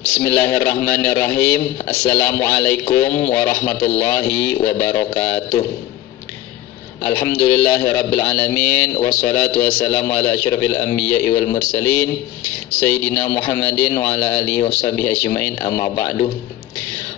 Bismillahirrahmanirrahim. Assalamualaikum warahmatullahi wabarakatuh. Alhamdulillahirabbil alamin wassalatu wassalamu ala asyrafil anbiya'i wal mursalin sayyidina Muhammadin wa ala alihi washabihi ajmain, amma ba'du.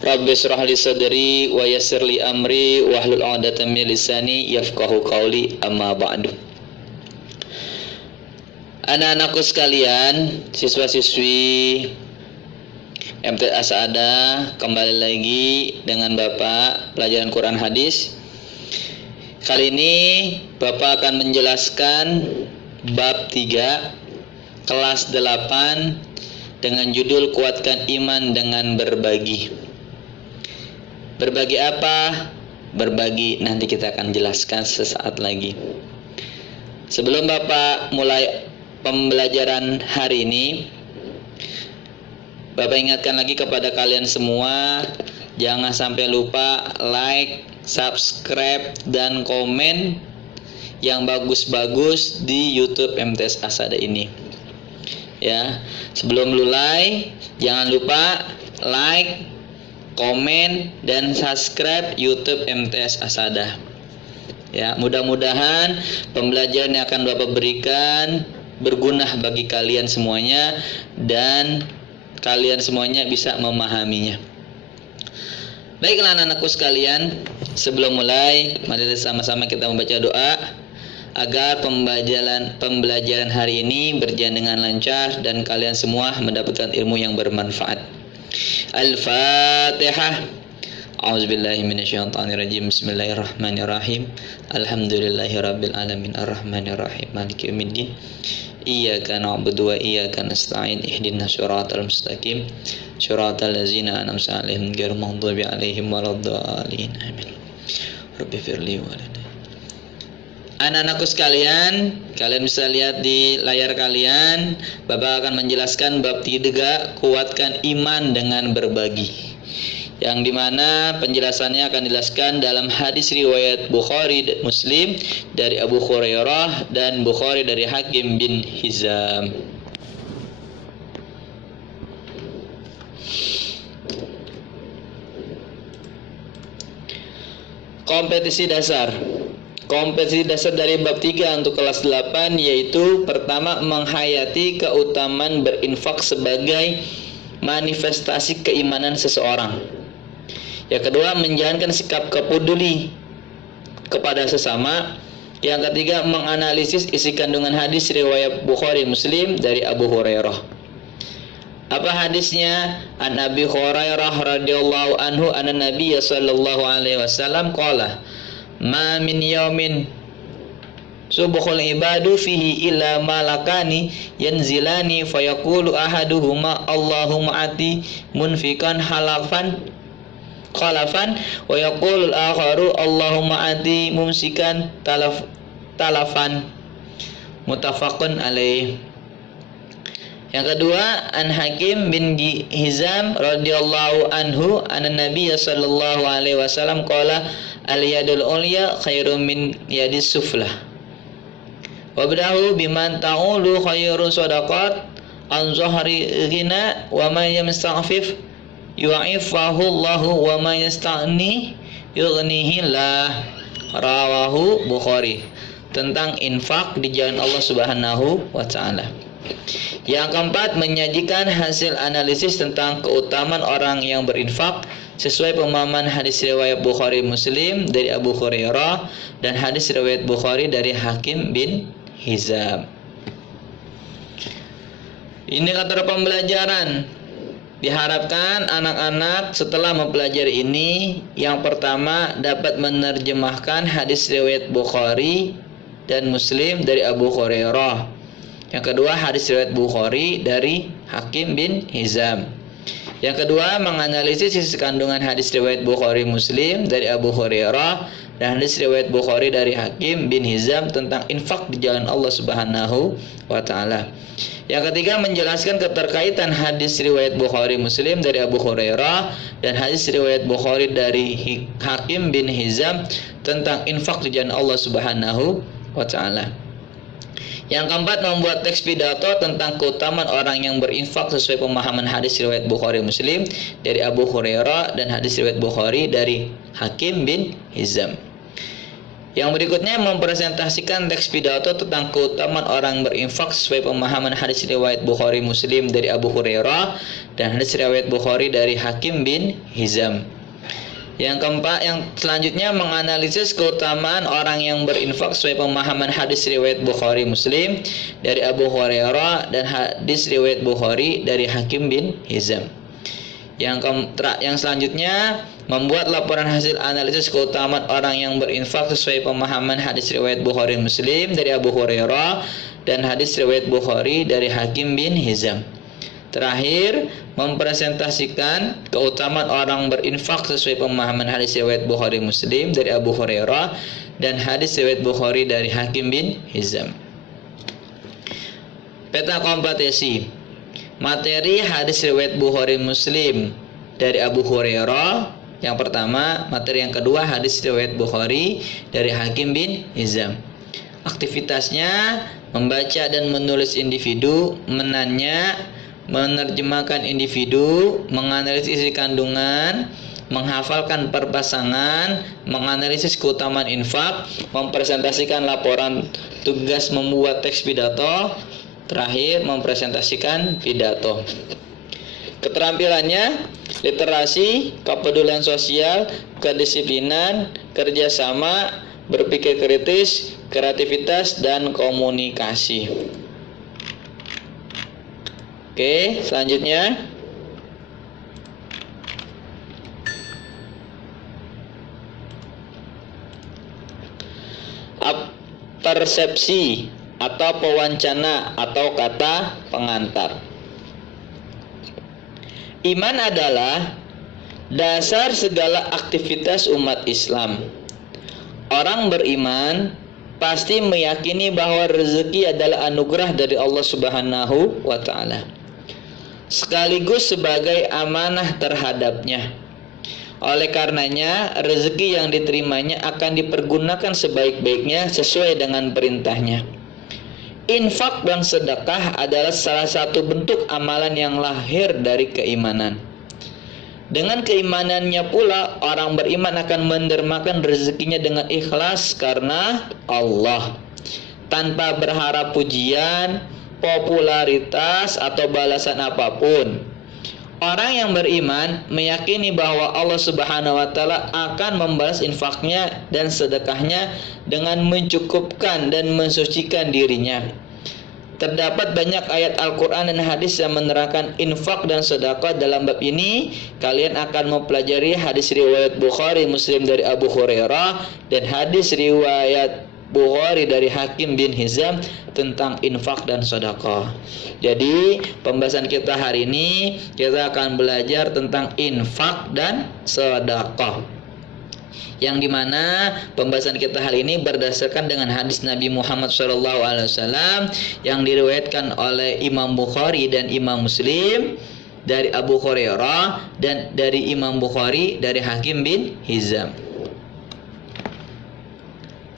Rabbi shrah li sadri wa yassir li amri wahlul 'uqdatam min lisani yafqahu qawli, amma ba'du. Anak-anakku sekalian, siswa-siswi MT Asada, kembali lagi dengan Bapak pelajaran Quran Hadis. Kali ini Bapak akan menjelaskan bab 3 kelas 8 dengan judul Kuatkan Iman dengan Berbagi. Berbagi apa? Berbagi nanti kita akan jelaskan sesaat lagi. Sebelum Bapak mulai pembelajaran hari ini, Bapak ingatkan lagi kepada kalian semua, jangan sampai lupa like, subscribe, dan komen yang bagus-bagus di YouTube MTS Asada ini. Ya, sebelum mulai, jangan lupa like, komen, dan subscribe YouTube MTS Asada. Ya, mudah-mudahan pembelajaran yang akan Bapak berikan berguna bagi kalian semuanya dan kalian semuanya bisa memahaminya. Baiklah anak-anakku sekalian, sebelum mulai, mari sama-sama kita membaca doa agar pembelajaran hari ini berjalan dengan lancar dan kalian semua mendapatkan ilmu yang bermanfaat. Al-Fatihah. A'udzubillahi minasyaitonirrajim. Bismillahirrahmanirrahim. Alhamdulillahirabbil alamin arrahmanirrahim maliki yaumiddin. Iyyaka na'budu wa iyyaka nasta'in ihdinas siratal mustaqim siratal ladzina an'amta 'alaihim ghairil maghdubi 'alaihim waladdallin. Amin. Rabbi firli walidayya. Anak-anakku sekalian, kalian bisa lihat di layar kalian, Bapak akan menjelaskan bab 3, kuatkan iman dengan berbagi. Yang dimana penjelasannya akan dijelaskan dalam hadis riwayat Bukhari dan Muslim dari Abu Hurairah dan Bukhari dari Hakim bin Hizam. Kompetisi dasar. Kompetisi dasar dari bab 3 untuk kelas 8 yaitu pertama, menghayati keutamaan berinfak sebagai manifestasi keimanan seseorang. Yang kedua, menjalankan sikap kepeduli kepada sesama. Yang ketiga, menganalisis isi kandungan hadis riwayat Bukhari Muslim dari Abu Hurairah. Apa hadisnya? An Abi Hurairah radhiyallahu anhu anna Nabiy sallallahu alaihi wasallam qala ma min yaumin subuhul ibadu fihi illa malakani yanzilani fayaqulu ahaduhuma Allahumma ati munfikan khalafan wa yaqulul akharu Allahumma ati mumsikan talafan. Muttafaqun alaih. Yang kedua, an Hakim bin Hizam radhiyallahu anhu anna Nabiy sallallahu alaihi wasallam qala al yadul ulya khairum min yadis suflah wa badahu biman ta'ulu khairu sadaqat an zahri ghina wa man yamsta'fif yu'ifahu Allahu wa man yasta'ni yughnihillah. Rawahu Bukhari. Tentang infak di jalan Allah Subhanahu wa taala. Yang keempat, menyajikan hasil analisis tentang keutamaan orang yang berinfak sesuai pemahaman hadis riwayat Bukhari Muslim dari Abu Hurairah dan hadis riwayat Bukhari dari Hakim bin Hizam. Ini kata pembelajaran. Diharapkan anak-anak setelah mempelajari ini, yang pertama dapat menerjemahkan hadis riwayat Bukhari dan Muslim dari Abu Hurairah. Yang kedua, hadis riwayat Bukhari dari Hakim bin Hizam. Yang kedua, menganalisis isi kandungan hadis riwayat Bukhari Muslim dari Abu Hurairah dan hadis riwayat Bukhari dari Hakim bin Hizam tentang infak di jalan Allah Subhanahu wa taala. Yang ketiga, menjelaskan keterkaitan hadis riwayat Bukhari Muslim dari Abu Hurairah dan hadis riwayat Bukhari dari Hakim bin Hizam tentang infak di jalan Allah Subhanahu wa taala. Yang keempat, membuat teks pidato tentang keutamaan orang yang berinfak sesuai pemahaman hadis riwayat Bukhari Muslim dari Abu Hurairah dan hadis riwayat Bukhari dari Hakim bin Hizam. Yang berikutnya, mempresentasikan teks pidato tentang keutamaan orang berinfak sesuai pemahaman hadis riwayat Bukhari Muslim dari Abu Hurairah dan hadis riwayat Bukhari dari Hakim bin Hizam. Yang keempat, yang selanjutnya, menganalisis keutamaan orang yang berinfak sesuai pemahaman hadis riwayat Bukhari Muslim dari Abu Hurairah dan hadis riwayat Bukhari dari Hakim bin Hizam. Yang selanjutnya, membuat laporan hasil analisis keutamaan orang yang berinfak sesuai pemahaman hadis riwayat Bukhari Muslim dari Abu Hurairah dan hadis riwayat Bukhari dari Hakim bin Hizam. Terakhir, mempresentasikan keutamaan orang berinfak sesuai pemahaman hadis riwayat Bukhari Muslim dari Abu Hurairah dan hadis riwayat Bukhari dari Hakim bin Hizam. Peta kompetensi. Materi hadis riwayat Bukhari Muslim dari Abu Hurairah. Yang pertama, materi yang kedua, hadis riwayat Bukhari dari Hakim bin Hizam. Aktivitasnya membaca dan menulis individu, menanya, menerjemahkan individu, menganalisis isi kandungan, menghafalkan perpasangan, menganalisis keutamaan infak, mempresentasikan laporan tugas membuat teks pidato, terakhir mempresentasikan pidato. Keterampilannya, literasi, kepedulian sosial, kedisiplinan, kerjasama, berpikir kritis, kreativitas, dan komunikasi. Oke, selanjutnya persepsi atau pewancana atau kata pengantar. Iman adalah dasar segala aktivitas umat Islam. Orang beriman pasti meyakini bahwa rezeki adalah anugerah dari Allah Subhanahu wa Ta'ala, sekaligus sebagai amanah terhadapnya. Oleh karenanya, rezeki yang diterimanya akan dipergunakan sebaik-baiknya sesuai dengan perintahnya. Infak dan sedekah adalah salah satu bentuk amalan yang lahir dari keimanan. Dengan keimanannya pula, orang beriman akan mendermakan rezekinya dengan ikhlas karena Allah, tanpa berharap pujian, popularitas, atau balasan apapun. Orang yang beriman meyakini bahwa Allah Subhanahu wa Ta'ala akan membalas infaknya dan sedekahnya dengan mencukupkan dan mensucikan dirinya. Terdapat banyak ayat Al-Quran dan hadis yang menerangkan infak dan sedekah. Dalam bab ini, kalian akan mempelajari hadis riwayat Bukhari Muslim dari Abu Hurairah dan hadis riwayat Bukhari dari Hakim bin Hizam tentang infak dan sedekah. Jadi, pembahasan kita hari ini, kita akan belajar tentang infak dan sedekah, yang dimana pembahasan kita hari ini berdasarkan dengan hadis Nabi Muhammad SAW yang diriwayatkan oleh Imam Bukhari dan Imam Muslim dari Abu Hurairah dan dari Imam Bukhari dari Hakim bin Hizam.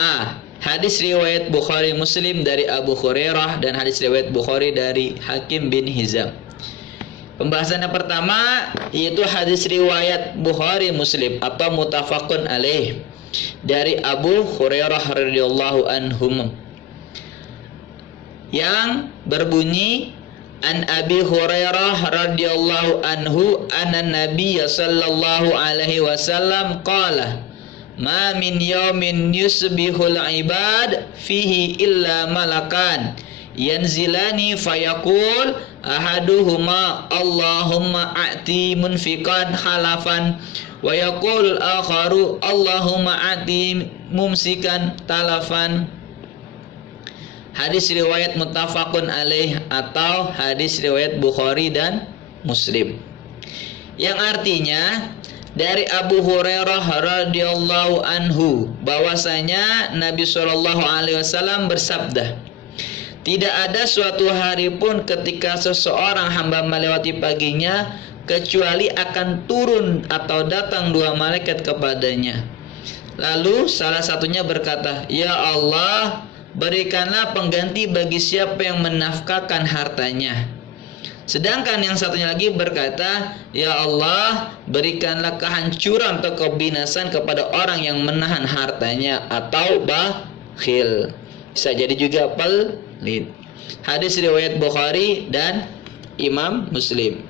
A. Hadis riwayat Bukhari Muslim dari Abu Hurairah dan hadis riwayat Bukhari dari Hakim bin Hizam. Pembahasan yang pertama yaitu hadis riwayat Bukhari Muslim atau muttafaqun alaih dari Abu Hurairah radhiyallahu anhu yang berbunyi, an Abi Hurairah radhiyallahu anhu anna Nabiy sallallahu alaihi wasallam qala ma min yawmin yusbihul ibad fihi illa malakan yanzilani fayaqul ahaduhuma Allahumma a'ti munfiqan khalafan wa yaqul akharu Allahumma a'ti mumsikan talafan. Hadis riwayat muttafaqun alaih atau hadis riwayat Bukhari dan Muslim, yang artinya dari Abu Hurairah radhiyallahu anhu bahwasanya Nabi SAW bersabda, tidak ada suatu hari pun ketika seseorang hamba melewati paginya kecuali akan turun atau datang dua malaikat kepadanya. Lalu salah satunya berkata, ya Allah, berikanlah pengganti bagi siapa yang menafkahkan hartanya. Sedangkan yang satunya lagi berkata, ya Allah, berikanlah kehancuran atau kebinasan kepada orang yang menahan hartanya atau bakhil. Bisa jadi juga pelit. Hadis riwayat Bukhari dan Imam Muslim.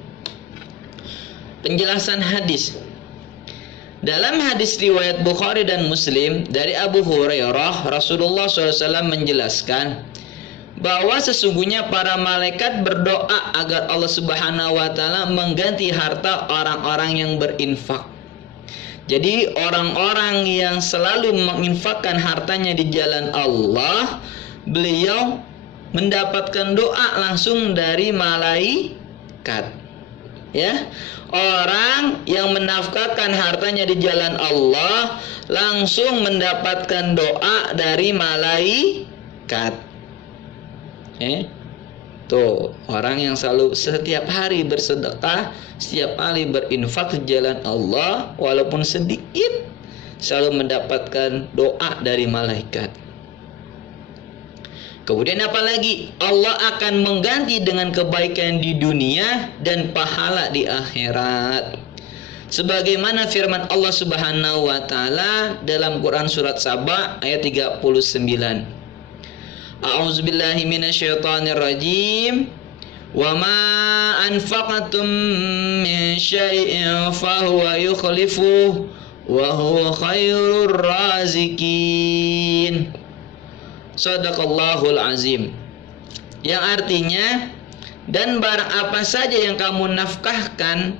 Penjelasan hadis. Dalam hadis riwayat Bukhari dan Muslim dari Abu Hurairah, Rasulullah SAW menjelaskan bahwa sesungguhnya para malaikat berdoa agar Allah Subhanahu wa taala mengganti harta orang-orang yang berinfak. Jadi orang-orang yang selalu menginfakkan hartanya di jalan Allah, beliau mendapatkan doa langsung dari malaikat. Ya, orang yang menafkahkan hartanya di jalan Allah langsung mendapatkan doa dari malaikat. Tuh, orang yang selalu setiap hari bersedekah, setiap hari berinfak di jalan Allah walaupun sedikit, selalu mendapatkan doa dari malaikat. Kemudian apalagi? Allah akan mengganti dengan kebaikan di dunia dan pahala di akhirat. Sebagaimana firman Allah Subhanahu wa taala dalam Quran surat Saba ayat 39. A'udzubillahi minasyaitonir rajim. Wa ma anfaqtum min syai'in fahuwa yukhlifuh wa huwa khairur razikin. Shadaqallahul azim. Yang artinya, dan barang apa saja yang kamu nafkahkan,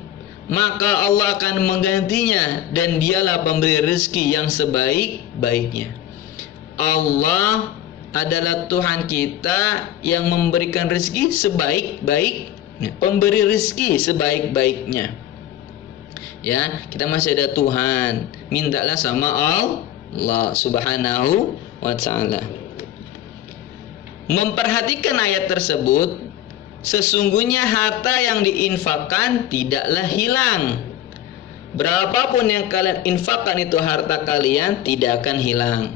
maka Allah akan menggantinya, dan dialah pemberi rezeki yang sebaik-baiknya. Allah adalah Tuhan kita yang memberikan rezeki sebaik-baiknya, pemberi rezeki sebaik-baiknya. Ya, kita masih ada Tuhan, mintalah sama Allah Subhanahu wa taala. Memperhatikan ayat tersebut, sesungguhnya harta yang diinfakkan tidaklah hilang. Berapapun yang kalian infakkan itu harta kalian tidak akan hilang.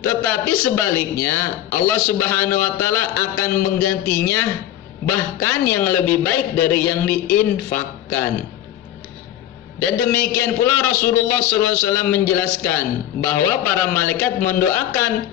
Tetapi sebaliknya, Allah Subhanahu wa taala akan menggantinya bahkan yang lebih baik dari yang diinfakkan. Dan demikian pula Rasulullah SAW menjelaskan bahwa para malaikat mendoakan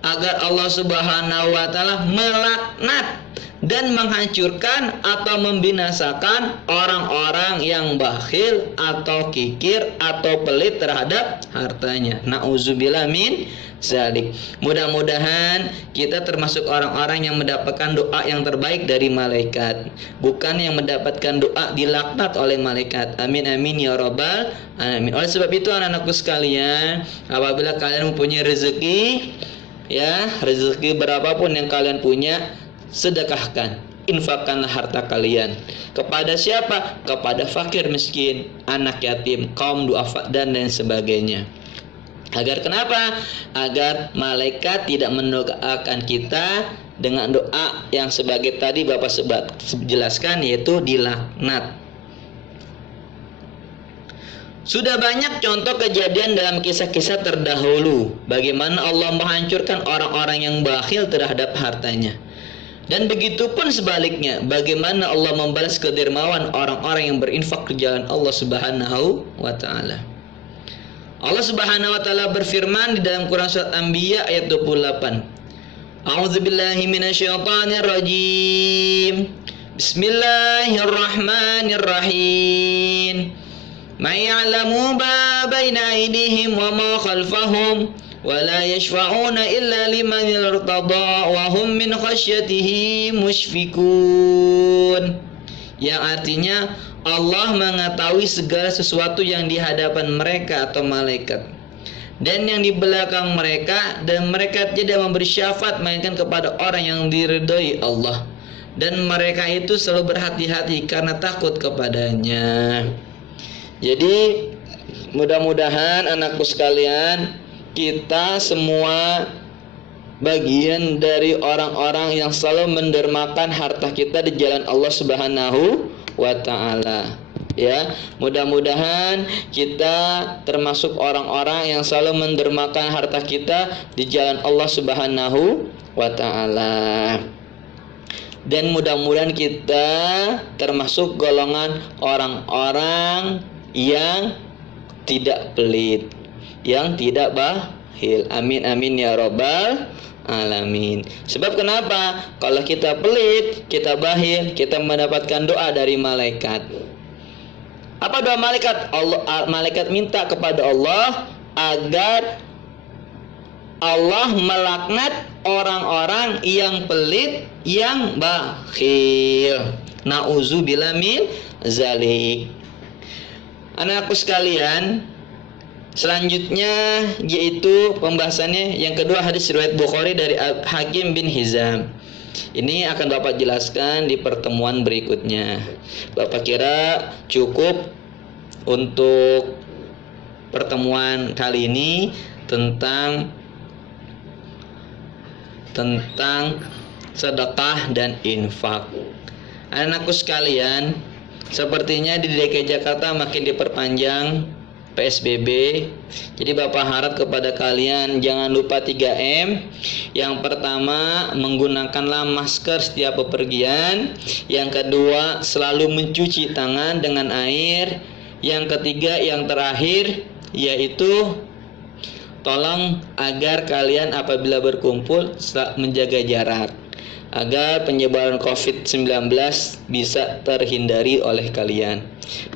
agar Allah Subhanahu wa taala melaknat dan menghancurkan atau membinasakan orang-orang yang bakhil atau kikir atau pelit terhadap hartanya. Nauzubillah min zalik. Mudah-mudahan kita termasuk orang-orang yang mendapatkan doa yang terbaik dari malaikat, bukan yang mendapatkan doa dilaknat oleh malaikat. Amin amin ya rabbal alamin. Oleh sebab itu anak-anakku sekalian, apabila kalian mempunyai rezeki, ya, rezeki berapapun yang kalian punya, sedekahkan, infakkanlah harta kalian. Kepada siapa? Kepada fakir miskin, anak yatim, kaum duafa dan lain sebagainya. Agar kenapa? Agar malaikat tidak mendoakan kita dengan doa yang sebagai tadi Bapak jelaskan, yaitu dilaknat. Sudah banyak contoh kejadian dalam kisah-kisah terdahulu bagaimana Allah menghancurkan orang-orang yang bakhil terhadap hartanya. Dan begitu pun sebaliknya, bagaimana Allah membalas kedermawan orang-orang yang berinfak ke jalan Allah Subhanahu wa taala. Allah Subhanahu wa taala berfirman di dalam Quran surat Anbiya ayat 28. A'udzubillahi minasyaitonir rajim. Bismillahirrahmanirrahim. Man ya'lamu ma baina aydihim wa ma khalfahum wa la yashfa'una illa liman irtada wa hum min khasyatihi musyfikun. Yang artinya, Allah mengetahui segala sesuatu yang di hadapan mereka atau malaikat dan yang di belakang mereka, dan mereka tidak memberi syafaat melainkan kepada orang yang diridhai Allah, dan mereka itu selalu berhati-hati karena takut kepadanya. Jadi mudah-mudahan anakku sekalian, kita semua bagian dari orang-orang yang selalu mendermakan harta kita di jalan Allah Subhanahu wa taala. Ya, mudah-mudahan kita termasuk orang-orang yang selalu mendermakan harta kita di jalan Allah Subhanahu wa taala. Dan mudah-mudahan kita termasuk golongan orang-orang yang tidak pelit, yang tidak bakhil. Amin amin ya robbal alamin. Sebab kenapa? Kalau kita pelit, kita bakhil, kita mendapatkan doa dari malaikat. Apa doa malaikat? Malaikat minta kepada Allah agar Allah melaknat orang-orang yang pelit, yang bakhil. Nauzubillah min zalik. Anakku sekalian, selanjutnya yaitu pembahasannya yang kedua, hadis riwayat Bukhari dari Hakim bin Hizam. Ini akan Bapak jelaskan di pertemuan berikutnya. Bapak kira cukup untuk pertemuan kali ini tentang sedekah dan infak. Anakku sekalian, sepertinya di DKI Jakarta makin diperpanjang PSBB. Jadi Bapak harap kepada kalian jangan lupa 3M. Yang pertama, menggunakanlah masker setiap bepergian. Yang kedua, selalu mencuci tangan dengan air. Yang ketiga, yang terakhir, yaitu tolong agar kalian apabila berkumpul menjaga jarak, agar penyebaran COVID-19 bisa terhindari oleh kalian.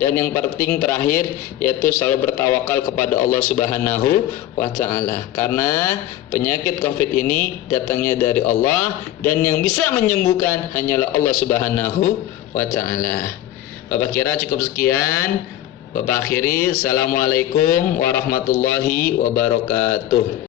Dan yang penting terakhir, yaitu selalu bertawakal kepada Allah Subhanahu wa taala. Karena penyakit COVID ini datangnya dari Allah, dan yang bisa menyembuhkan hanyalah Allah Subhanahu wa taala. Bapak kira cukup sekian. Bapak akhiri, assalamualaikum warahmatullahi wabarakatuh.